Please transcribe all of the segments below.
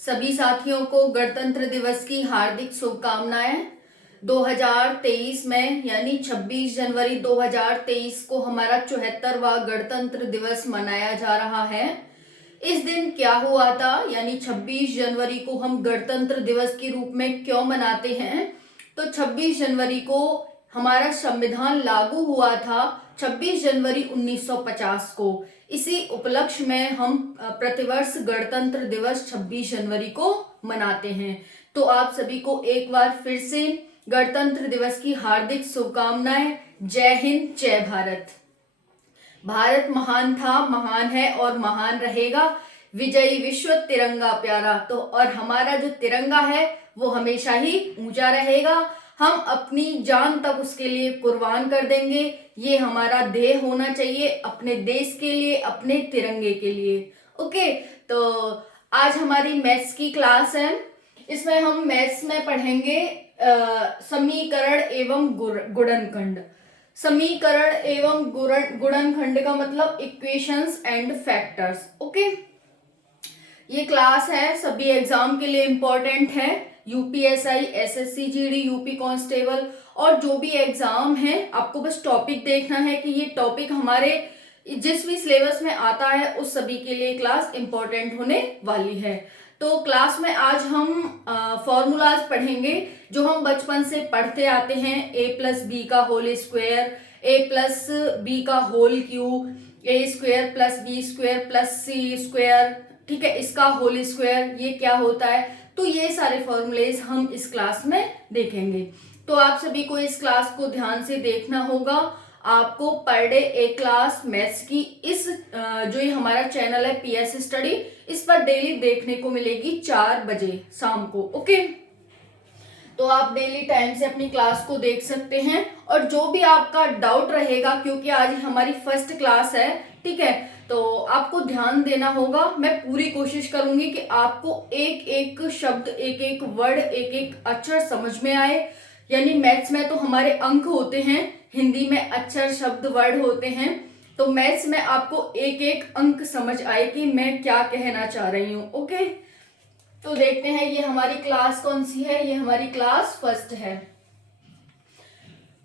सभी साथियों को गणतंत्र दिवस की हार्दिक शुभकामनाएं। 2023 में यानी 26 जनवरी 2023 को हमारा 74वां गणतंत्र दिवस मनाया जा रहा है। इस दिन क्या हुआ था, यानी 26 जनवरी को हम गणतंत्र दिवस के रूप में क्यों मनाते हैं? तो 26 जनवरी को हमारा संविधान लागू हुआ था 26 जनवरी 1950 को। इसी उपलक्ष्य में हम प्रतिवर्ष गणतंत्र दिवस 26 जनवरी को मनाते हैं। तो आप सभी को एक बार फिर से गणतंत्र दिवस की हार्दिक शुभकामनाएं। जय हिंद, जय भारत। भारत महान था, महान है और महान रहेगा। विजयी विश्व तिरंगा प्यारा। तो और हमारा जो तिरंगा है वो हमेशा ही ऊंचा रहेगा। हम अपनी जान तक उसके लिए कुर्बान कर देंगे। ये हमारा ध्येय होना चाहिए, अपने देश के लिए, अपने तिरंगे के लिए। ओके, तो आज हमारी मैथ्स की क्लास है। इसमें हम मैथ्स में पढ़ेंगे समीकरण एवं गुणनखंड। समीकरण एवं गुणनखंड का मतलब इक्वेशंस एंड फैक्टर्स। ओके, ये क्लास है, सभी एग्जाम के लिए इंपॉर्टेंट है। UPSI, SSC GD, UP constable और जो भी एग्जाम है, आपको बस टॉपिक देखना है कि ये टॉपिक हमारे जिस भी सिलेबस में आता है उस सभी के लिए क्लास इंपॉर्टेंट होने वाली है। तो क्लास में आज हम फॉर्मूलाज पढ़ेंगे जो हम बचपन से पढ़ते आते हैं। ए प्लस बी का whole square, A plus B का whole cube, A square plus B square plus C square, ठीक है, इसका होल स्क्वायर, ये क्या होता है। तो ये सारे फॉर्मूलेज हम इस क्लास में देखेंगे। तो आप सभी को इस क्लास को ध्यान से देखना होगा। आपको पर डे एक क्लास मैथ्स की इस जो ये हमारा चैनल है पीएस स्टडी, इस पर डेली देखने को मिलेगी 4 बजे शाम को। ओके, तो आप डेली टाइम से अपनी क्लास को देख सकते हैं। और जो भी आपका डाउट रहेगा, क्योंकि आज हमारी फर्स्ट क्लास है, ठीक है, तो आपको ध्यान देना होगा। मैं पूरी कोशिश करूंगी कि आपको एक एक शब्द, एक एक वर्ड, एक एक अक्षर समझ में आए। यानी मैथ्स में तो हमारे अंक होते हैं, हिंदी में अक्षर शब्द वर्ड होते हैं। तो मैथ्स में आपको एक एक अंक समझ आए कि मैं क्या कहना चाह रही हूँ। ओके, तो देखते हैं ये हमारी क्लास कौन सी है। ये हमारी क्लास फर्स्ट है।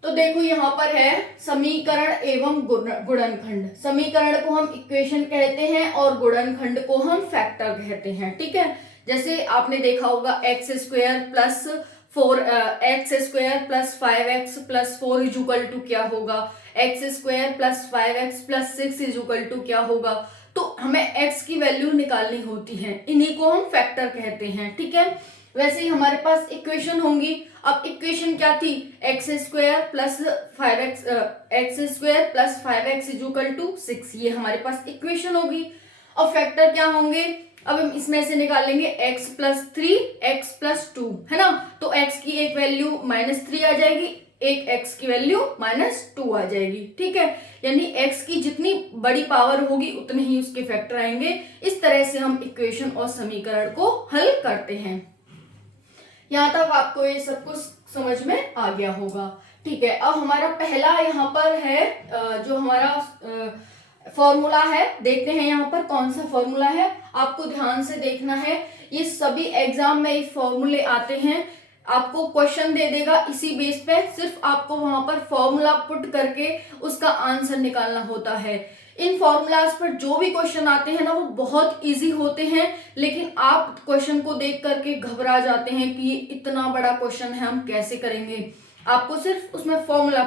तो देखो यहाँ पर है समीकरण एवं गुणनखंड। समीकरण को हम इक्वेशन कहते हैं और गुणनखंड को हम फैक्टर कहते हैं, ठीक है। जैसे आपने देखा होगा x square plus 5x plus 4 equal to क्या होगा, x square plus 5x plus 6 equal to क्या होगा। तो हमें x की वैल्यू निकालनी होती है, इन्हीं को हम फैक्टर कहते हैं, ठीक है। वैसे ही हमारे पास इक्वेशन होंगी। अब इक्वेशन क्या थी, x square plus 5x equal to 6, ये हमारे पास इक्वेशन होगी। अब फैक्टर क्या होंगे, अब हम इसमें से निकालेंगे x प्लस 3, x प्लस 2, है ना। तो x की एक वैल्यू -3 आ जाएगी, एक x की वैल्यू -2 आ जाएगी, ठीक है। यानी x की जितनी बड़ी पावर होगी उतने ही उसके फैक्टर आएंगे। इस तरह से हम इक्वेशन और समीकरण को हल करते हैं। यहाँ तक आपको ये सब कुछ समझ में आ गया होगा, ठीक है। अब हमारा पहला यहाँ पर है जो हमारा फॉर्मूला है, देखते हैं यहाँ पर कौन सा फॉर्मूला है। आपको ध्यान से देखना है, ये सभी एग्जाम में ये फॉर्मूले आते हैं। आपको क्वेश्चन दे देगा, इसी बेस पे सिर्फ आपको वहां पर फॉर्मूला पुट करके उसका आंसर निकालना होता है। इन फॉर्मूलाज पर जो भी क्वेश्चन आते हैं ना, वो बहुत इजी होते हैं, लेकिन आप क्वेश्चन को देख करके घबरा जाते हैं कि ये इतना बड़ा क्वेश्चन है, हम कैसे करेंगे। आपको सिर्फ उसमें फॉर्मूला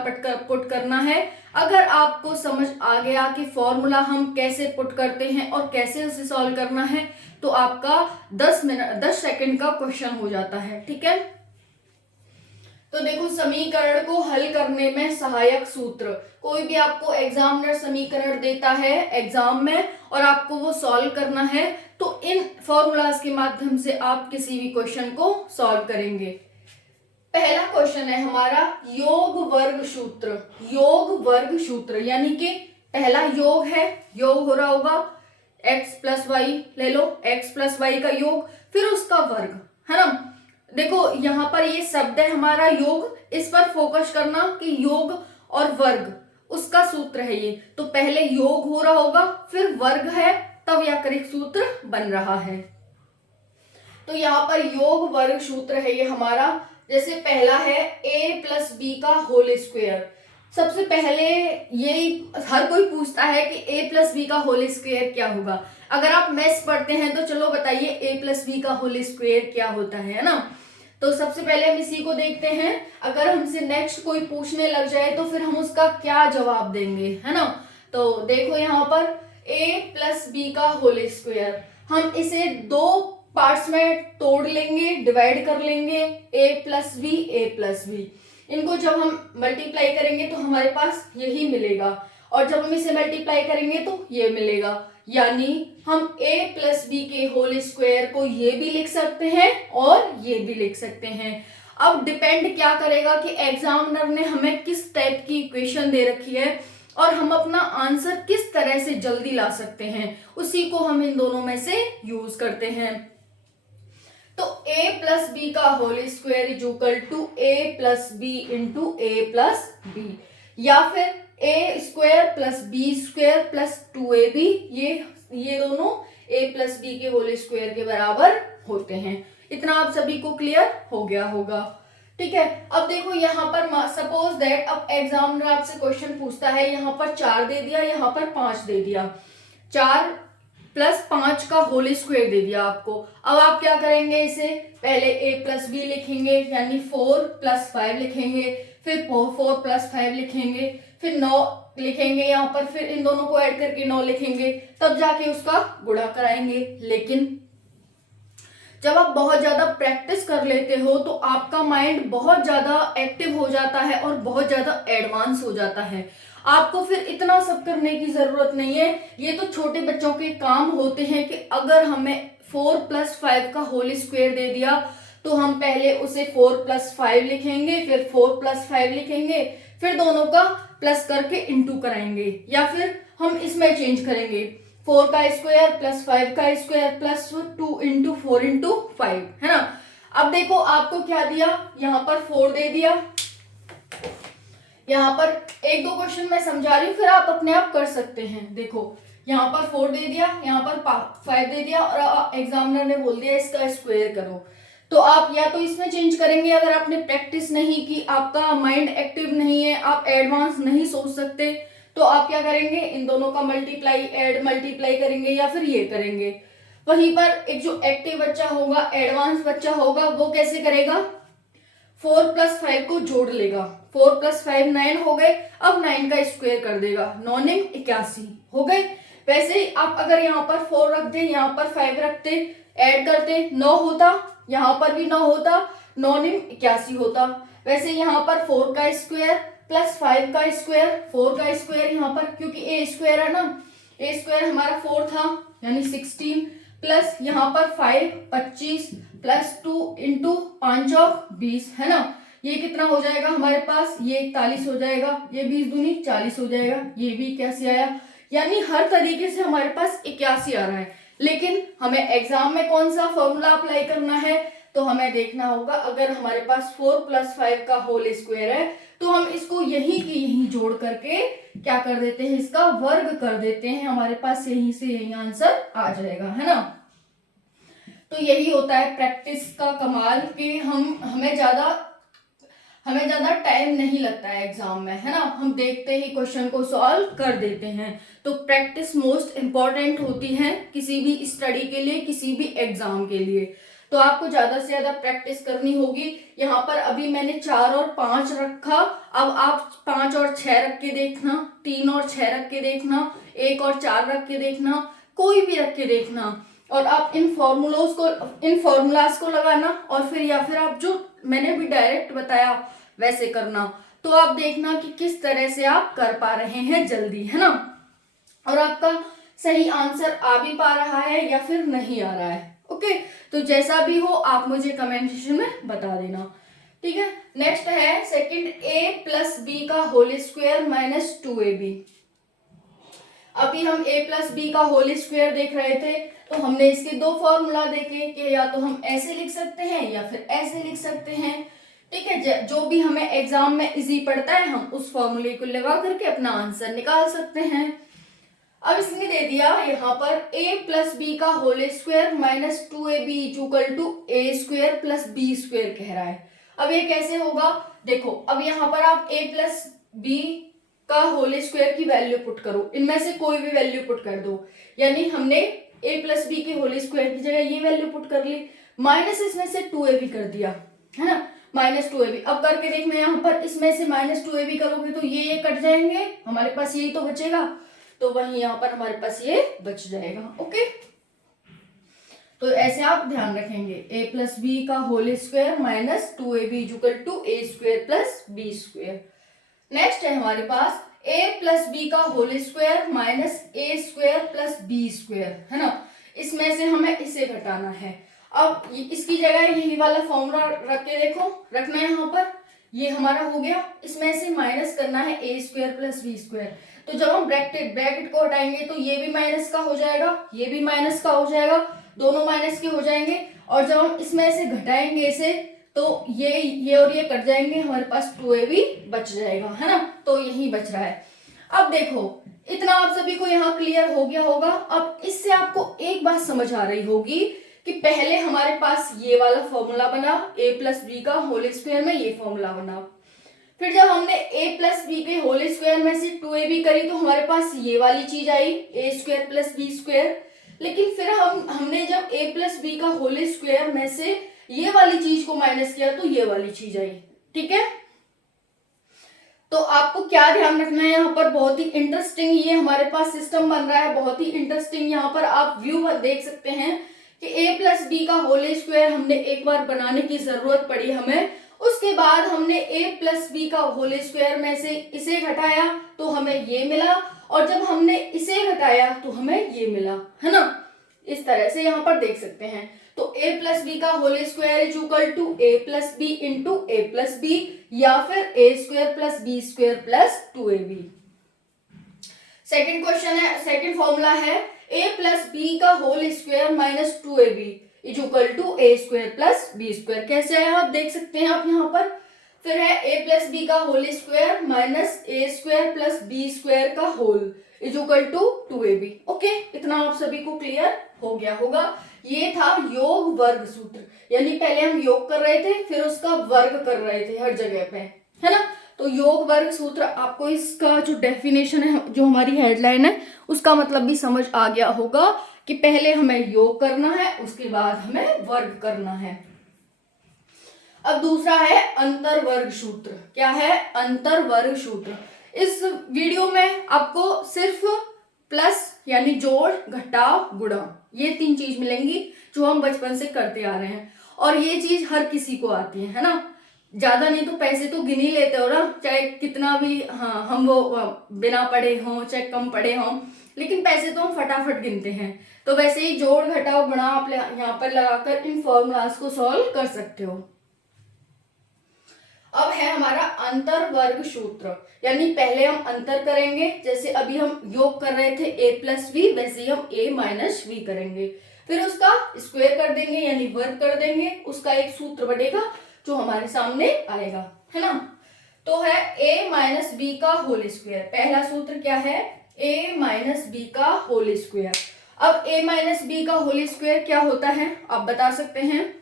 पुट करना है। अगर आपको समझ आ गया कि फॉर्मूला हम कैसे पुट करते हैं और कैसे उसे सॉल्व करना है, तो आपका 10 सेकंड का क्वेश्चन हो जाता है, ठीक है। तो देखो, समीकरण को हल करने में सहायक सूत्र। कोई भी आपको एग्जामिनर समीकरण देता है एग्जाम में और आपको वो सॉल्व करना है, तो इन फॉर्मूलाज के माध्यम से आप किसी भी क्वेश्चन को सॉल्व करेंगे। पहला क्वेश्चन है हमारा योग वर्ग सूत्र। योग वर्ग सूत्र यानी कि पहला योग है, योग हो रहा होगा x प्लस वाई, ले लो x प्लस वाई का योग, फिर उसका वर्ग, है ना। देखो यहाँ पर ये शब्द है हमारा योग, इस पर फोकस करना कि योग और वर्ग उसका सूत्र है ये। तो पहले योग हो रहा होगा, फिर वर्ग है, तब व्याकरणिक सूत्र बन रहा है। तो यहाँ पर योग वर्ग सूत्र है ये हमारा। जैसे पहला है a प्लस बी का होल स्क्वायर। सबसे पहले यही हर कोई पूछता है कि a प्लस बी का होल स्क्वायर क्या होगा। अगर आप मैथ्स पढ़ते हैं तो चलो बताइए a प्लस बी का होल स्क्वायर क्या होता है ना। तो सबसे पहले हम इसी को देखते हैं। अगर हमसे नेक्स्ट कोई पूछने लग जाए तो फिर हम उसका क्या जवाब देंगे, है ना। तो देखो यहाँ पर a प्लस बी का होल स्क्वायर, हम इसे दो पार्ट्स में तोड़ लेंगे, डिवाइड कर लेंगे, a प्लस बी। इनको जब हम मल्टीप्लाई करेंगे तो हमारे पास यही मिलेगा, और जब हम इसे मल्टीप्लाई करेंगे तो ये मिलेगा। यानी हम a प्लस बी के होल स्क्वायर को ये भी लिख सकते हैं और ये भी लिख सकते हैं। अब डिपेंड क्या करेगा कि एग्जामिनर ने हमें किस टाइप की इक्वेशन दे रखी है और हम अपना आंसर किस तरह से जल्दी ला सकते हैं, उसी को हम इन दोनों में से यूज करते हैं। तो a प्लस बी का whole square is equal to a plus B into a plus b, या फिर a square plus B square plus 2ab, ये दोनों a प्लस बी के होल स्क्वायर के बराबर होते हैं। इतना आप सभी को क्लियर हो गया होगा, ठीक है। अब देखो यहाँ पर सपोज दैट अब एग्जामिनर आपसे क्वेश्चन पूछता है, यहाँ पर 4 दे दिया, यहाँ पर 5 दे दिया, 4 प्लस 5 का होल स्क्वायर दे दिया आपको। अब आप क्या करेंगे, इसे पहले a प्लस बी लिखेंगे, यानी 4 प्लस 5 लिखेंगे, फिर 4 प्लस 5 लिखेंगे, फिर 9 लिखेंगे यहाँ पर, फिर इन दोनों को ऐड करके 9 लिखेंगे, तब जाके उसका गुणा कराएंगे। लेकिन जब आप बहुत ज्यादा प्रैक्टिस कर लेते हो तो आपका माइंड बहुत ज्यादा एक्टिव हो जाता है और बहुत ज्यादा एडवांस हो जाता है। आपको फिर इतना सब करने की जरूरत नहीं है। ये तो छोटे बच्चों के काम होते हैं कि अगर हमें 4 प्लस 5 का होल स्क्वायर दे दिया तो हम पहले उसे 4 प्लस 5 लिखेंगे, फिर 4 प्लस 5 लिखेंगे, फिर दोनों का प्लस करके इंटू कराएंगे, या फिर हम इसमें चेंज करेंगे 4 का स्क्वायर प्लस 5 का स्क्वायर प्लस 2 इंटू 4 इंटू 5, है ना। अब देखो आपको क्या दिया, यहाँ पर 4 दे दिया, यहाँ पर एक दो क्वेश्चन मैं समझा रही हूँ, फिर आप अपने आप कर सकते हैं। देखो यहाँ पर 4 दे दिया, यहाँ पर 5 दे दिया, और एग्जामिनर ने बोल दिया इसका स्क्वायर करो। तो आप या तो इसमें चेंज करेंगे, अगर आपने प्रैक्टिस नहीं की, आपका माइंड एक्टिव नहीं है, आप एडवांस नहीं सोच सकते, तो आप क्या करेंगे, इन दोनों का मल्टीप्लाई करेंगे, या फिर ये करेंगे। वहीं पर एक जो एक्टिव बच्चा होगा, एडवांस बच्चा होगा, वो कैसे करेगा, 4 प्लस 5 को जोड़ लेगा, 4 प्लस 5 9 हो गए, अब 9 का स्क्वायर कर देगा, 9 9 81 हो गए। वैसे ही आप अगर यहाँ पर 4 रख दे, यहाँ पर 5 रखते, ऐड करते 9 होता, यहाँ पर भी 9 होता, 9 9 81 होता। वैसे यहाँ पर 4 का स्क्वायर प्लस 5 का स्क्वायर, 4 का स्क्वायर यहाँ पर क्योंकि ए स्क्वायर है ना, ए स्क्वायर हमारा 4 था यानी 16, प्लस यहाँ पर 5 25 प्लस 2 इंटू 5 और 20, है ना। ये कितना हो जाएगा हमारे पास, ये 41 हो जाएगा, ये 20 दूनी 40 हो जाएगा, ये भी 81 आया। यानी हर तरीके से हमारे पास 81 आ रहा है। लेकिन हमें एग्जाम में कौन सा फॉर्मूला अप्लाई करना है, तो हमें देखना होगा अगर हमारे पास 4 प्लस 5 का होल स्क्वायर है तो हम इसको यही की यही जोड़ करके क्या कर देते हैं, इसका वर्ग कर देते हैं, हमारे पास यहीं से यही आंसर आ जाएगा, है ना। तो यही होता है प्रैक्टिस का कमाल कि हमें ज्यादा टाइम नहीं लगता है एग्जाम में, है ना। हम देखते ही क्वेश्चन को सॉल्व कर देते हैं। तो प्रैक्टिस मोस्ट इंपॉर्टेंट होती है किसी भी स्टडी के लिए, किसी भी एग्जाम के लिए। तो आपको ज्यादा से ज्यादा प्रैक्टिस करनी होगी। यहाँ पर अभी मैंने 4 और 5 रखा, अब आप 5 और 6 रख के देखना, 3 और 6 रख के देखना, 1 और 4 रख के देखना, कोई भी रख के देखना, और आप इन फॉर्मूलाज को लगाना, और फिर या फिर आप जो मैंने भी डायरेक्ट बताया वैसे करना। तो आप देखना कि किस तरह से आप कर पा रहे हैं जल्दी, है ना, और आपका सही आंसर आ भी पा रहा है या फिर नहीं आ रहा है। ओके, तो जैसा भी हो आप मुझे कमेंट सेक्शन में बता देना, ठीक है। नेक्स्ट है सेकंड, a प्लस बी का होल स्क्वायर माइनस 2ab। अभी हम a प्लस बी का होल स्क्वायर देख रहे थे, तो हमने इसके दो फॉर्मूला देखे कि या तो हम ऐसे लिख सकते हैं या फिर ऐसे लिख सकते हैं, ठीक है। जो भी हमें एग्जाम में इजी पड़ता है हम उस फॉर्मूले को लगा करके अपना आंसर निकाल सकते हैं। अब इसने दे दिया यहाँ पर a प्लस बी का whole square minus 2ab equal to a square plus b square कह रहा है। अब ये कैसे होगा, देखो अब यहाँ पर आप a प्लस बी का होल स्क्वायर की वैल्यू पुट करो, इनमें से कोई भी वैल्यू पुट कर दो, यानी हमने a प्लस बी के होल स्क्वायर की जगह ये वैल्यू पुट कर ली, माइनस इसमें से 2ab कर दिया है ना, माइनस 2ab। अब करके देखना यहाँ पर इसमें से माइनस 2ab करोगे तो ये कट जाएंगे, हमारे पास यही तो बचेगा, तो वहीं यहाँ पर हमारे पास ये बच जाएगा। ओके, तो ऐसे आप ध्यान रखेंगे, a प्लस बी का whole square minus 2ab equal to a square plus b square. Next है हमारे पास a प्लस बी का whole square minus a square plus b square, है ना, इसमें से हमें इसे घटाना है। अब इसकी जगह यही वाला फॉर्मूला रख के देखो, रखना है यहाँ पर, ये हमारा हो गया, इसमें से माइनस करना है a square plus b square. तो जब हम ब्रैकेट को हटाएंगे तो ये भी माइनस का हो जाएगा, ये भी माइनस का हो जाएगा, दोनों माइनस के हो जाएंगे, और जब हम इसमें से घटाएंगे इसे तो ये और ये कट जाएंगे, हमारे पास 2ab बच जाएगा, है ना, तो यही बच रहा है। अब देखो इतना आप सभी को यहाँ क्लियर हो गया होगा। अब इससे आपको एक बात समझ आ रही होगी कि पहले हमारे पास ये वाला फॉर्मूला बना a प्लस बी का होल स्क्वायर में ये फॉर्मूला बना, फिर जब हमने a प्लस बी के होल स्क्वायर में से 2ab करी तो हमारे पास ये वाली चीज आई a square plus B square. लेकिन फिर हमने जब a प्लस बी का होल स्क्वायर में से ये वाली चीज को माइनस किया तो ये वाली चीज आई। ठीक है, तो आपको क्या ध्यान रखना है यहाँ पर, बहुत ही इंटरेस्टिंग ये हमारे पास सिस्टम बन रहा है, बहुत ही इंटरेस्टिंग। यहाँ पर आप व्यू देख सकते हैं कि a प्लस बी का होल स्क्वायर हमने एक बार बनाने की जरूरत पड़ी हमें, उसके बाद हमने a प्लस बी का होल स्क्वायर में से इसे घटाया तो हमें ये मिला, और जब हमने इसे घटाया तो हमें ये मिला, है ना, इस तरह से यहाँ पर देख सकते हैं। तो a प्लस बी का whole square is equal to a plus B into a plus b, या फिर a square plus b square plus 2ab। Second question है, सेकेंड फॉर्मूला है a प्लस बी का whole square minus 2ab is equal to a square plus b square. कैसे है आप देख सकते हैं आप यहाँ पर, फिर है a प्लस बी का whole square minus a square plus b square का whole is equal to 2ab। Okay, इतना आप सभी को क्लियर हो गया होगा। ये था योग वर्ग सूत्र, यानी पहले हम योग कर रहे थे फिर उसका वर्ग कर रहे थे हर जगह पे, है ना। तो योग वर्ग सूत्र, आपको इसका जो डेफिनेशन है, जो हमारी हेडलाइन है, उसका मतलब भी समझ आ गया होगा कि पहले हमें योग करना है उसके बाद हमें वर्ग करना है। अब दूसरा है अंतर वर्ग सूत्र। क्या है? अंतर वर्ग सूत्र। इस वीडियो में आपको सिर्फ प्लस यानी जोड़, घटाव, गुणा, ये 3 चीज मिलेंगी जो हम बचपन से करते आ रहे हैं, और ये चीज हर किसी को आती है ना। ज्यादा नहीं तो पैसे तो गिन ही लेते हो ना, चाहे कितना भी हम वो बिना पढ़े हों चाहे कम पढ़े हों, लेकिन पैसे तो हम फटाफट गिनते हैं। तो वैसे ही जोड़, घटाव, गुणा आप यहाँ पर लगाकर इन फॉर्मूलाज को सॉल्व कर सकते हो। अब है हमारा अंतर वर्ग सूत्र, यानी पहले हम अंतर करेंगे, जैसे अभी हम योग कर रहे थे a प्लस वी, वैसे ही हम a माइनस वी करेंगे, फिर उसका स्क्वायर कर देंगे यानी वर्ग कर देंगे, उसका एक सूत्र बनेगा जो हमारे सामने आएगा, है ना। तो है a माइनस बी का होल स्क्वायर। पहला सूत्र क्या है? a माइनस बी का होल स्क्वायर। अब a माइनस बी का होल स्क्वायर क्या होता है आप बता सकते हैं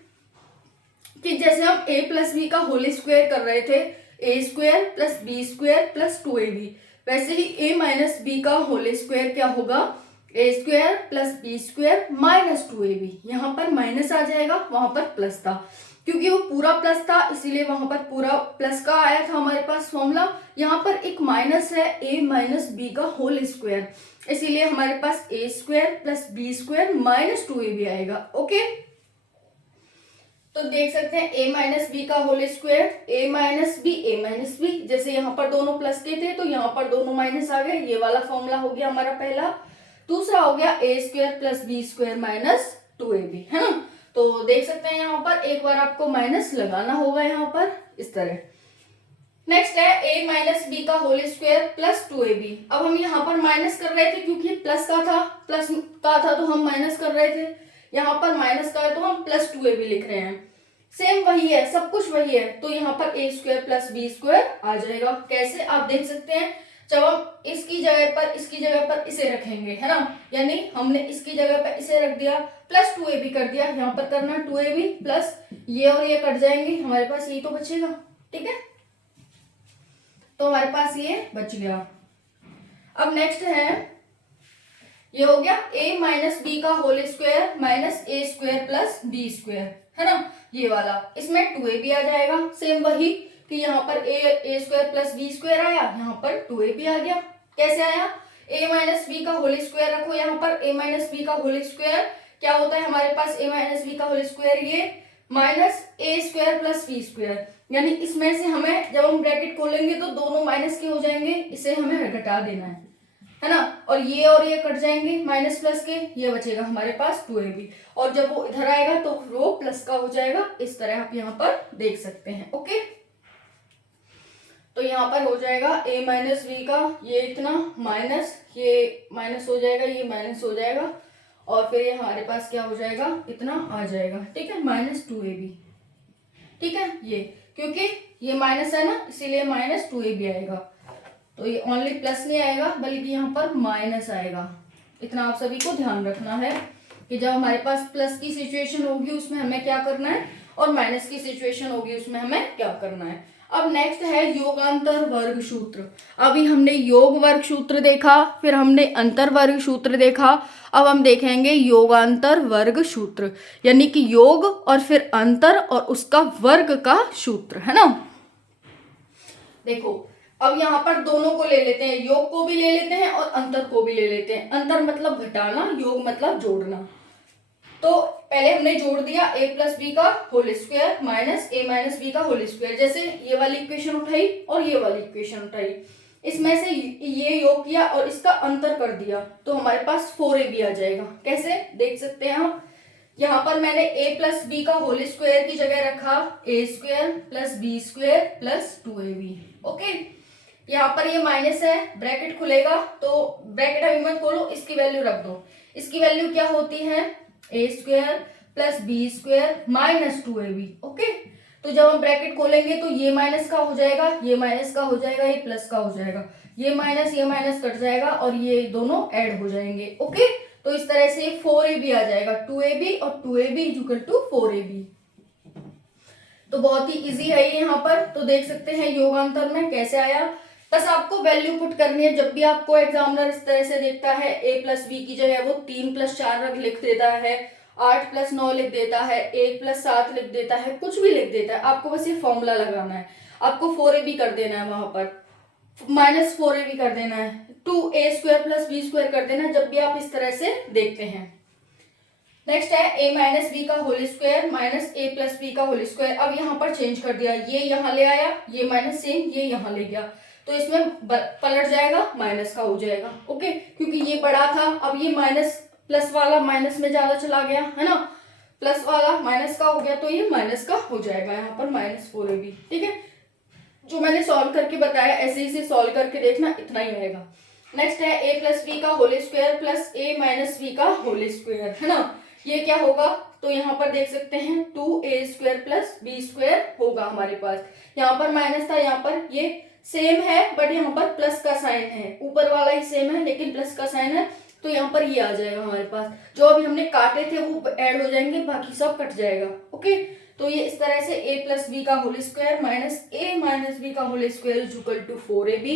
कि जैसे हम a प्लस बी का होल स्क्वायर कर रहे थे, a square plus B square plus 2ab, वैसे ही a माइनस बी का होल स्क्वायर क्या होगा? a square plus B square minus 2ab। यहाँ पर माइनस आ जाएगा, वहां पर प्लस था, क्योंकि वो पूरा प्लस था इसीलिए वहां पर पूरा प्लस का आया था हमारे पास फॉर्मूला। यहाँ पर एक माइनस है a माइनस बी का होल स्क्वायर, इसीलिए हमारे पास a square plus B square minus 2ab आएगा। ओके, तो देख सकते हैं a माइनस बी का whole square, a minus b, जैसे यहाँ पर दोनों प्लस के थे तो यहाँ पर दोनों माइनस आ गए, ये वाला फॉर्मूला हो गया हमारा पहला। दूसरा हो गया a square plus B square minus 2ab, है ना। तो देख सकते हैं यहाँ पर एक बार आपको माइनस लगाना होगा यहाँ पर इस तरह। नेक्स्ट है a माइनस बी का होल स्क्वायर प्लस 2ab। अब हम यहाँ पर माइनस कर रहे थे क्योंकि प्लस का था तो हम माइनस कर रहे थे, यहाँ पर माइनस का है तो हम प्लस 2ab लिख रहे हैं। सेम वही है, सब कुछ वही है, तो यहाँ पर a square plus B square आ जाएगा। कैसे आप देख सकते हैं, जब हम इसकी जगह पर इसे रखेंगे, है ना, यानी हमने इसकी जगह पर इसे रख दिया, प्लस 2ab कर दिया, यहाँ पर करना 2ab प्लस ये और ये कट जाएंगे, हमारे पास ये तो बचेगा। ठीक है, तो हमारे पास ये बच गया। अब नेक्स्ट है, ये हो गया a माइनस बी का होल स्क्वायर माइनस ए स्क्वायर प्लस बी स्क्वायर, है ना, ये वाला। इसमें 2ab आ जाएगा, सेम वही कि यहाँ पर A square plus B square आया, यहाँ पर 2ab आ गया। कैसे आया, a माइनस बी का होल स्क्वायर रखो यहाँ पर, a माइनस बी का होल स्क्वायर क्या होता है हमारे पास, a माइनस बी का होल स्क्वायर ये माइनस ए स्क्वायर प्लस बी स्क्वायर, यानी इसमें से हमें जब हम ब्रैकेट खोलेंगे तो दोनों माइनस के हो जाएंगे, इसे हमें घटा देना है ना, और ये कट जाएंगे माइनस प्लस के, ये बचेगा हमारे पास 2ab, और जब वो इधर आएगा तो रो प्लस का हो जाएगा, इस तरह आप यहाँ पर देख सकते हैं। ओके, तो यहाँ पर हो जाएगा a माइनस बी का ये इतना माइनस, ये माइनस हो जाएगा, ये माइनस हो जाएगा, और फिर ये हमारे पास क्या हो जाएगा, इतना आ जाएगा। ठीक है, माइनस 2ab। ठीक है, ये क्योंकि ये माइनस है ना, इसीलिए माइनस 2ab आएगा, तो ये ओनली प्लस नहीं आएगा बल्कि यहाँ पर माइनस आएगा। इतना आप सभी को ध्यान रखना है कि जब हमारे पास प्लस की सिचुएशन होगी उसमें हमें क्या करना है, और माइनस की सिचुएशन होगी उसमें हमें क्या करना है। अब नेक्स्ट है योगांतर वर्ग सूत्र। अभी हमने योग वर्ग सूत्र देखा, फिर हमने अंतर वर्ग सूत्र देखा, अब हम देखेंगे योगांतर वर्ग सूत्र, यानी कि योग और फिर अंतर और उसका वर्ग का सूत्र, है ना। देखो, अब यहाँ पर दोनों को ले लेते हैं, योग को भी ले लेते हैं और अंतर को भी ले लेते हैं। अंतर मतलब घटाना, योग मतलब जोड़ना। तो पहले हमने जोड़ दिया a प्लस बी का whole square minus a minus B का होल स्क्वायर, जैसे ये वाली इक्वेशन उठाई और ये वाली इक्वेशन उठाई, इसमें से ये योग किया और इसका अंतर कर दिया, तो हमारे पास 4ab आ जाएगा। कैसे देख सकते हैं आप, यहाँ पर मैंने a प्लस बी का होल स्क्वायर की जगह रखा a square plus B square plus 2ab। Okay, यहाँ पर ये माइनस है, ब्रैकेट खुलेगा, तो ब्रैकेट अभी मत खोलो, इसकी वैल्यू रख दो। इसकी वैल्यू क्या होती है, A square plus B square minus 2ab। Okay, तो जब हम ब्रैकेट खोलेंगे तो ये माइनस का हो जाएगा, ये माइनस का हो जाएगा, ये प्लस का हो जाएगा, ये माइनस कट जाएगा और ये दोनों ऐड हो जाएंगे। ओके, तो इस तरह से 4ab आ जाएगा, 2ab और 2ab इक्वल टू 4ab। तो बहुत ही इजी है ये यहाँ पर, तो देख सकते हैं योगांतर में कैसे आया। बस आपको वैल्यू पुट करनी है, जब भी आपको एग्जामिनर इस तरह से देखता है a प्लस बी की जगह वो 3 प्लस 4 लिख देता है, 8 प्लस 9 लिख देता है, 1 प्लस 7 लिख देता है, कुछ भी लिख देता है, आपको बस ये फॉर्मूला लगाना है। आपको 4ab कर देना है, वहां पर माइनस 4ab कर देना है, 2a square plus B square कर देना है, जब भी आप इस तरह से देखते हैं। नेक्स्ट है a माइनस बी का whole square minus a plus B का होल स्क्वायर। अब यहाँ पर चेंज कर दिया, ये यहाँ ले आया, ये माइनस सेम ये यहाँ ले गया, तो इसमें पलट जाएगा, माइनस का हो जाएगा। ओके, क्योंकि ये बड़ा था, अब ये माइनस प्लस वाला माइनस में ज्यादा चला गया, है ना, प्लस वाला माइनस का हो गया, तो ये माइनस का हो जाएगा यहाँ पर माइनस 4ab। ठीक है, जो मैंने सॉल्व करके बताया ऐसे ही से सॉल्व करके देखना, इतना ही आएगा। नेक्स्ट है a प्लस बी का whole square plus a minus B का होल स्क्वायर, है ना, ये क्या होगा, तो यहाँ पर देख सकते हैं 2a square plus B square होगा हमारे पास। यहाँ पर माइनस था, यहाँ पर ये सेम है बट यहाँ पर प्लस का साइन है, ऊपर वाला ही सेम है लेकिन प्लस का साइन है, तो यहाँ पर ये आ जाएगा हमारे पास। जो अभी हमने काटे थे वो ऐड हो जाएंगे, बाकी सब कट जाएगा। ओके, तो ये इस तरह से a प्लस बी का whole square minus a minus B का whole square is equal to 4ab,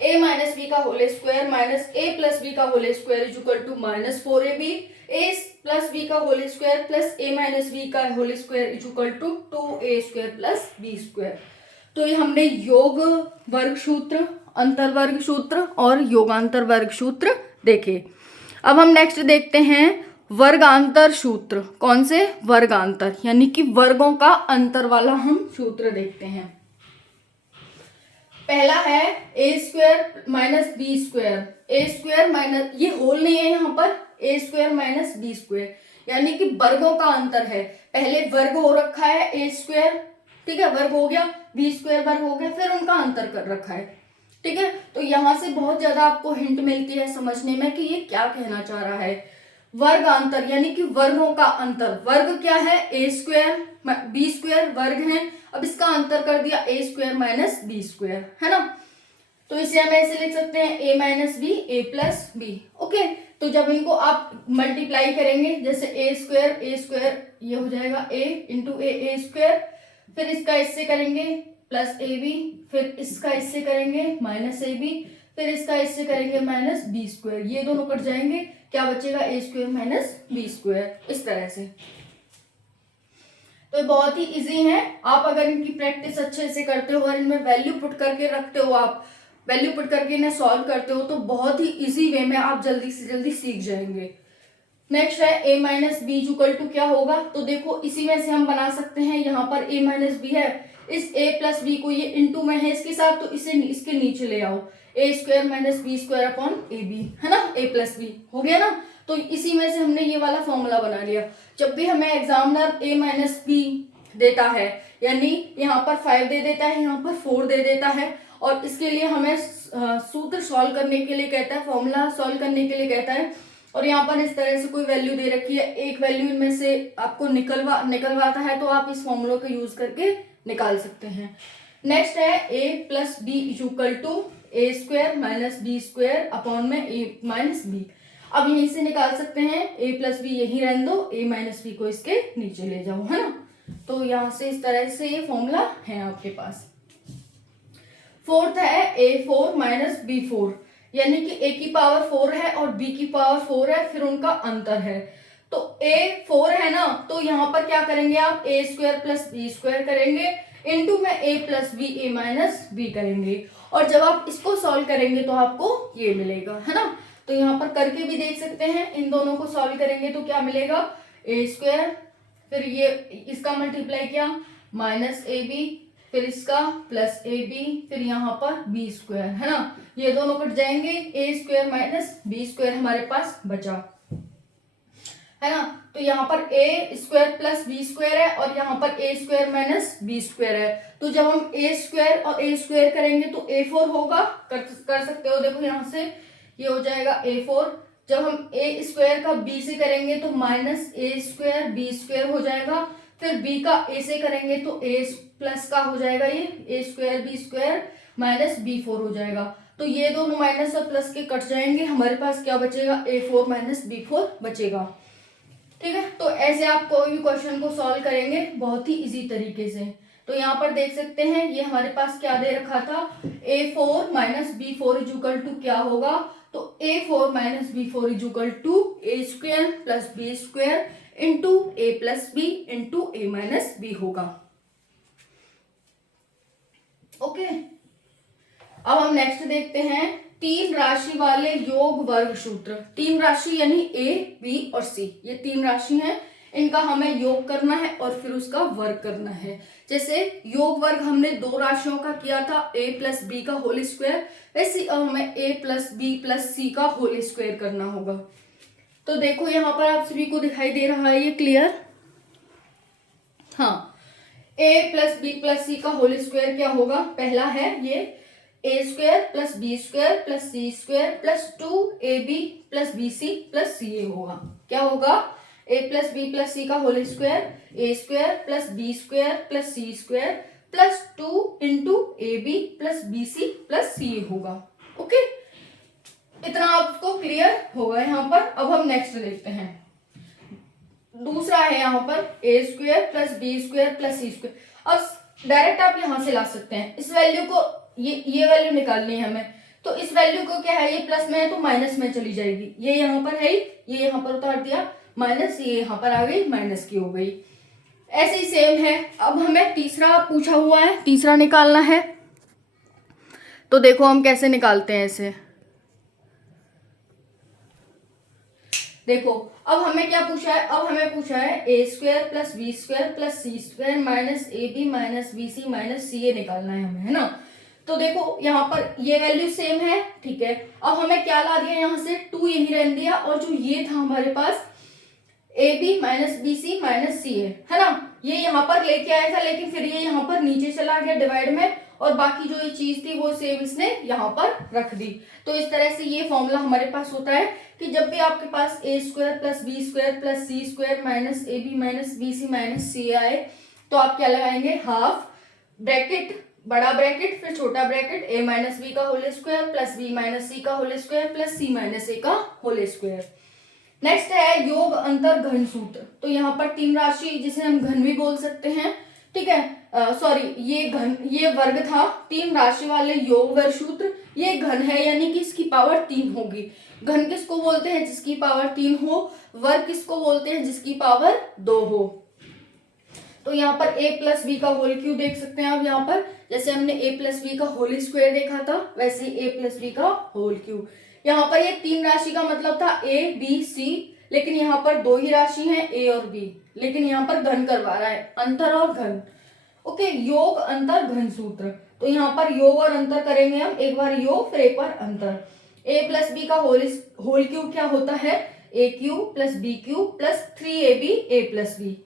a minus B का whole square minus a plus B का whole square is equal to minus 4ab, a plus B का whole square plus a minus B का whole square is equal to 2a square plus b square. तो ये हमने योग वर्ग सूत्र, अंतर वर्ग सूत्र और योगांतर वर्ग सूत्र देखे। अब हम नेक्स्ट देखते हैं वर्गांतर सूत्र। कौन से, वर्गांतर, यानी कि वर्गों का अंतर वाला हम सूत्र देखते हैं। पहला है a square minus B square, A square minus, ये होल नहीं है यहाँ पर, a square minus B square, यानी कि वर्गों का अंतर है। पहले वर्ग हो रखा है a स्क्वायर, ठीक है, वर्ग हो गया, बी स्क्वायर वर्ग हो गया, फिर उनका अंतर कर रखा है। ठीक है, तो यहां से बहुत ज्यादा आपको हिंट मिलती है समझने में कि ये क्या कहना चाह रहा है। वर्गांतर यानी कि वर्गों का अंतर, वर्ग क्या है, ए स्क्वायर बी स्क्वायर वर्ग है, अब इसका अंतर कर दिया ए स्क्वायर माइनस बी स्क्वायर, है ना। तो इसे हम ऐसे लिख सकते हैं a minus b a plus b. Okay, तो जब इनको आप मल्टीप्लाई करेंगे, जैसे ए स्क्वायर ये हो जाएगा a इंटू ए स्क्वायर, फिर इसका इससे करेंगे प्लस ए बी, फिर इसका इससे करेंगे माइनस ए बी, फिर इसका इससे करेंगे माइनस बी स्क्वायर, ये दोनों कट जाएंगे, क्या बचेगा ए स्क्वायर माइनस बी स्क्वायर, इस तरह से। तो बहुत ही इजी है, आप अगर इनकी प्रैक्टिस अच्छे से करते हो और इनमें वैल्यू पुट करके रखते हो, आप वैल्यू पुट करके इन्हें सॉल्व करते हो, तो बहुत ही इजी वे में आप जल्दी से जल्दी सीख जाएंगे। नेक्स्ट है a minus b equal to क्या होगा, तो देखो इसी में से हम बना सकते हैं, यहाँ पर a माइनस बी है, इस a प्लस बी को ये इंटू में है इसके साथ, तो इसे इसके नीचे ले आओ, A square minus B square upon A B, है ना, a प्लस बी हो गया ना। तो इसी में से हमने ये वाला फॉर्मूला बना लिया। जब भी हमें एग्जामिनर a माइनस बी देता है, यानी यहाँ पर 5 दे देता है, यहाँ पर 4 दे देता है, और इसके लिए हमें सूत्र सॉल्व करने के लिए कहता है, फॉर्मूला सॉल्व करने के लिए कहता है, और यहाँ पर इस तरह से कोई वैल्यू दे रखी है, एक वैल्यू इनमें से आपको निकलवाता है, तो आप इस फॉर्मूला का यूज करके निकाल सकते हैं। नेक्स्ट है a plus B equal to a square minus B square upon में a माइनस बी। अब यहीं से निकाल सकते हैं, a प्लस बी यहीं रहने दो, a माइनस बी को इसके नीचे ले जाओ, है ना। तो यहाँ से इस तरह से ये फॉर्मूला है आपके पास। फोर्थ है a4 माइनस b4, यानी कि a की पावर 4 है और b की पावर 4 है, फिर उनका अंतर है। तो a4 है ना, तो यहाँ पर क्या करेंगे आप, a square plus B square करेंगे, इनटू में a plus B a minus b करेंगे, और जब आप इसको सॉल्व करेंगे तो आपको ये मिलेगा, है ना। तो यहाँ पर करके भी देख सकते हैं, इन दोनों को सॉल्व करेंगे तो क्या मिलेगा, a स्क्वायर, फिर ये इसका मल्टीप्लाई किया माइनस ए बी, फिर इसका प्लस ए बी, फिर यहाँ पर बी स्क्वायर, है ना, ये दोनों कट जाएंगे, ए स्क्वायर माइनस बी स्क्वायर हमारे पास बचा, है ना। तो यहाँ पर A square plus B square है, और यहाँ पर A square minus B square है। तो जब हम ए स्क्वायर और ए स्क्वायर करेंगे तो a4 होगा, कर सकते हो, देखो यहाँ से ये हो जाएगा a4। जब हम ए स्क्वायर का b से करेंगे तो माइनस ए स्क्वायर बी स्क्वायर हो जाएगा, फिर b का a से करेंगे तो a प्लस का हो जाएगा, ये A square B square minus b4 हो जाएगा। तो ये दोनों माइनस और प्लस के कट जाएंगे, हमारे पास क्या बचेगा, a4 माइनस b4 बचेगा। ठीक है, तो ऐसे आप कोई भी क्वेश्चन को सॉल्व करेंगे बहुत ही इजी तरीके से। तो यहाँ पर देख सकते हैं, ये हमारे पास क्या दे रखा था, a4 minus b4 equal to क्या होगा, तो a4 minus b4 equal to a square plus B square into a plus B into a minus b होगा। ओके, अब हम नेक्स्ट देखते हैं, 3 राशि वाले योग वर्ग सूत्र। 3 राशि यानी a, b और c, ये 3 राशि हैं, इनका हमें योग करना है और फिर उसका वर्ग करना है। जैसे योग वर्ग हमने 2 राशियों का किया था, a प्लस बी का होल स्क्वायर, वैसे अब हमें a plus B plus C का होल स्क्वायर करना होगा। तो देखो यहाँ पर आप सभी को दिखाई दे रहा है ये क्लियर, हाँ, a plus B plus C का होल स्क्वायर क्या होगा, पहला है ये A square plus B square plus C square plus 2ab plus B C plus C A होगा। क्या होगा, a plus B plus C का whole square, A square plus B square plus C square plus 2 into A B plus B C plus C A होगा। Okay, इतना आपको clear होगा यहाँ पर। अब हम नेक्स्ट देखते हैं, दूसरा है यहाँ पर A square plus B square plus C square. अब डायरेक्ट आप यहाँ से ला सकते हैं, इस वैल्यू को, ये वैल्यू निकालनी है हमें, तो इस वैल्यू को क्या है, ये प्लस में है तो माइनस में चली जाएगी, ये यहाँ पर है, ये यहाँ पर उतार दिया माइनस, ये यहाँ पर आ गई माइनस की हो गई। ऐसे ही सेम है, अब हमें तीसरा पूछा हुआ है, तीसरा निकालना है। तो देखो हम कैसे निकालते हैं इसे, देखो अब हमें क्या पूछा है, अब हमें पूछा है A square plus B square plus C square minus A B minus B C minus C A निकालना है हमें, है ना। तो देखो यहाँ पर ये वैल्यू सेम है, ठीक है। अब हमें क्या ला दिया, यहाँ से 2 यही रहने दिया, और जो ये था हमारे पास A B minus B C minus C है ना, ये यहाँ पर लेके आया था, लेकिन फिर ये यहाँ पर नीचे चला गया डिवाइड में, और बाकी जो ये चीज थी वो सेम इसने यहाँ पर रख दी। तो इस तरह से ये फॉर्मूला हमारे पास होता है कि जब भी आपके पास A square plus B square plus C square minus A B minus B C minus C आए, तो आप क्या लगाएंगे, हाफ ब्रैकेट बड़ा ब्रैकेट फिर छोटा ब्रैकेट a माइनस बी का whole square plus b minus C का whole square plus c minus A का होल स्क्वायर। नेक्स्ट है योग अंतर घन सूत्र। तो यहाँ पर तीन राशि जिसे हम घन भी बोल सकते हैं, ठीक है, सॉरी ये वर्ग था, तीन राशि वाले योग वर्ग सूत्र, ये घन है यानी कि इसकी पावर 3 होगी। घन किसको बोलते हैं? जिसकी पावर 3 हो। वर्ग किसको बोलते हैं? जिसकी पावर 2 हो। तो यहाँ पर a प्लस बी का होल क्यूब देख सकते हैं आप, यहाँ पर जैसे हमने a प्लस बी का होल स्क्वायर देखा था वैसे ही a प्लस बी का होल क्यूब। यहाँ पर ये तीन राशि का मतलब था a b c, लेकिन यहाँ पर दो ही राशि हैं a और b, लेकिन यहाँ पर घन करवा रहा है, अंतर और घन। ओके, योग अंतर घन सूत्र। तो यहाँ पर योग और अंतर करेंगे हम, एक बार योग फिर एक बार अंतर। a प्लस बी का होल क्यूब क्या होता है? a cube plus B cube plus 3ab a plus B,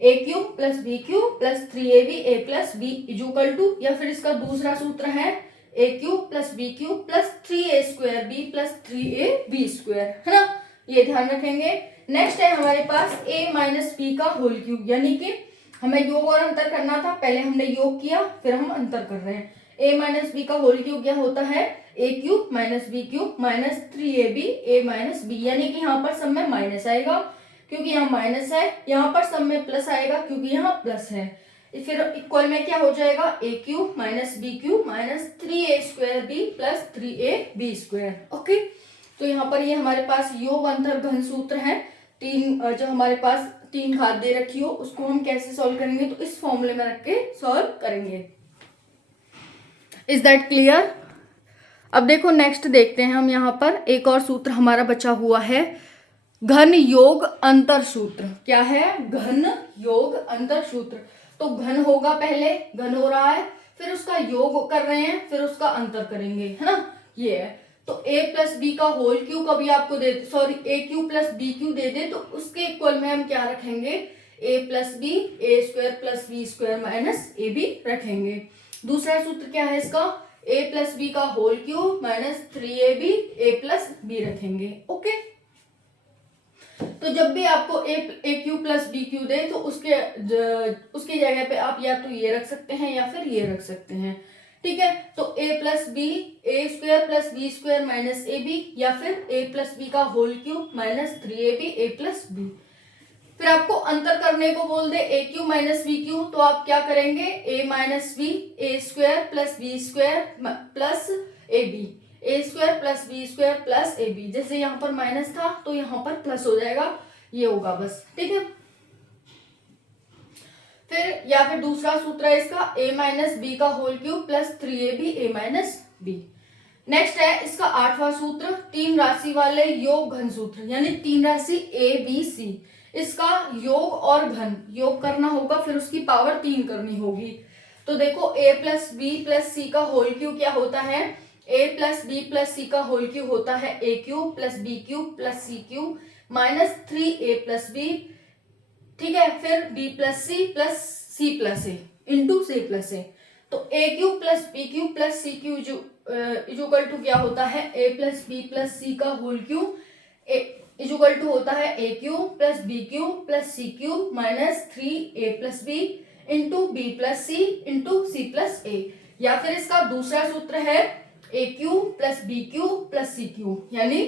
A cube plus B cube plus 3ab a plus B equal to, या फिर इसका दूसरा सूत्र है A cube plus B cube plus 3a square B plus 3ab square, है ना, ये ध्यान रखेंगे। नेक्स्ट है हमारे पास a माइनस बी का होल क्यूब, यानी कि हमें योग और अंतर करना था, पहले हमने योग किया फिर हम अंतर कर रहे हैं। a माइनस बी का होल क्यूब क्या होता है? A cube minus B cube minus 3ab a minus B, यानी कि यहाँ पर सब में माइनस आएगा क्योंकि यहाँ माइनस है, यहाँ पर सब में प्लस आएगा क्योंकि यहाँ प्लस है। फिर इक्वल में क्या हो जाएगा? A cube minus B cube minus 3a square B plus 3ab square. Okay, तो यहाँ पर ये हमारे पास योग अंतर घन सूत्र है। तीन जो हमारे पास तीन घात दे रखी हो उसको हम कैसे सॉल्व करेंगे? तो इस फॉर्मूले में रख के सॉल्व करेंगे। Is that clear? अब देखो नेक्स्ट देखते हैं हम, यहाँ पर एक और सूत्र हमारा बचा हुआ है, घन योग अंतर सूत्र। क्या है? घन योग अंतर सूत्र। तो घन होगा, पहले घन हो रहा है, फिर उसका योग कर रहे हैं, फिर उसका अंतर करेंगे, है ना, ये है। तो a प्लस बी का होल क्यूब कभी आपको दे, sorry a cube plus B cube दे दे तो उसके इक्वल में हम क्या रखेंगे? a plus B A square plus B square minus A B रखेंगे। दूसरा सूत्र क्या है इसका? a प्लस बी का whole cube minus 3ab a plus B रखेंगे। ओके, तो जब भी आपको A cube plus B cube दे तो उसकी जगह पे आप या तो ये रख सकते हैं या फिर ये रख सकते हैं, ठीक है। तो a plus B A square plus B square minus A b, या फिर a प्लस बी का whole cube minus 3ab a plus b. फिर आपको अंतर करने को बोल दे a cube minus b cube, तो आप क्या करेंगे? a minus b A square plus B square plus a b, A square plus B square plus a b. जैसे यहाँ पर माइनस था तो यहाँ पर प्लस हो जाएगा, ये होगा बस, ठीक है। फिर या फिर दूसरा सूत्र है इसका a माइनस बी का whole cube plus 3ab a minus b. Next है इसका आठवां सूत्र, तीन राशि वाले योग घन सूत्र, यानी तीन राशि a b c, इसका योग और घन, योग करना होगा फिर उसकी पावर 3 करनी होगी। तो देखो a plus B plus C का होल क्यूब क्या होता है? a plus B plus C का होल क्यूब होता है a cube plus B cube plus C cube minus 3a plus B, ठीक है। फिर b plus C plus C plus A into C plus A. तो a cube plus B cube plus C cube equal to क्या होता है? a plus B plus C का whole cube equal to होता है a cube plus B cube plus C cube minus 3a plus B into B plus C into C plus A. या फिर इसका दूसरा सूत्र है a cube plus B cube plus C cube, यानी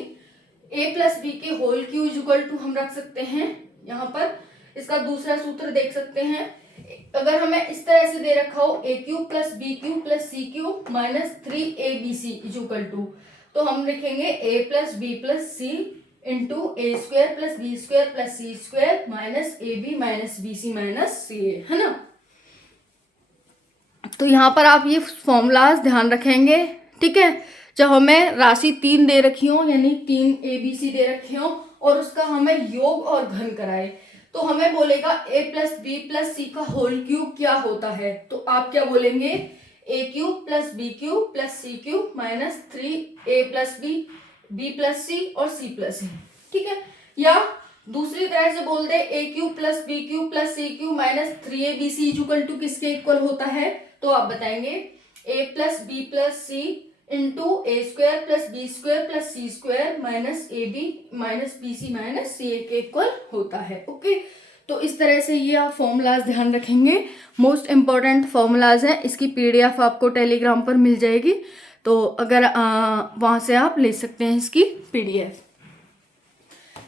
a plus B के whole cube equal to हम रख सकते हैं यहाँ पर। इसका दूसरा सूत्र देख सकते हैं, अगर हमें इस तरह से दे रखा हो a cube plus B cube plus C cube minus 3abc equal to, तो हम लिखेंगे a plus B plus C into A square plus B square plus C square minus A B minus B C minus C A, है ना। तो यहाँ पर आप ये फॉर्मूलाज ध्यान रखेंगे, ठीक है। जब हमें राशि 3 दे रखी हो, यानी 3 ABC दे रखे हो और उसका हमें योग और घन कराए, तो हमें बोलेगा a plus B plus C का होल क्यूब क्या होता है? तो आप क्या बोलेंगे? a cube plus B cube plus C cube minus 3a plus B plus C और सी प्लस ए, ठीक है। या दूसरी तरह से बोल दे a cube plus B cube plus C cube minus 3abc equal to किसके इक्वल होता है? तो आप बताएंगे a plus B plus C into A square plus B square plus C square minus A B minus B C minus C A के equal होता है। Okay, तो इस तरह से ये आप फॉर्मूलाज ध्यान रखेंगे, मोस्ट इम्पॉर्टेंट फॉर्मूलाज हैं। इसकी पीडीएफ आपको टेलीग्राम पर मिल जाएगी, तो अगर वहाँ से आप ले सकते हैं इसकी पीडीएफ।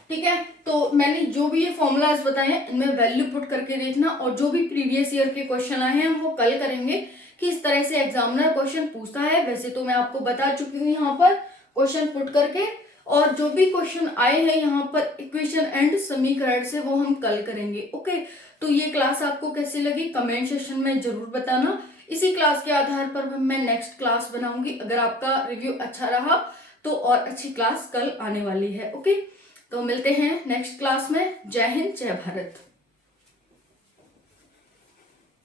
ठीक है, तो मैंने जो भी ये फॉर्मूलाज बताए हैं इनमें वैल्यू पुट करके देखना, और जो भी प्रीवियस ईयर के क्वेश्चन आए हैं हम वो कल करेंगे कि इस तरह से एग्जामिनर क्वेश्चन पूछता है। वैसे तो मैं आपको बता चुकी हूँ यहाँ पर क्वेश्चन पुट करके, और जो भी क्वेश्चन आए हैं यहाँ पर इक्वेशन एंड समीकरण से वो हम कल करेंगे। ओके, तो ये क्लास आपको कैसी लगी कमेंट सेक्शन में जरूर बताना। इसी क्लास के आधार पर मैं नेक्स्ट क्लास बनाऊंगी। अगर आपका रिव्यू अच्छा रहा तो और अच्छी क्लास कल आने वाली है। ओके, तो मिलते हैं नेक्स्ट क्लास में। जय हिंद, जय भारत।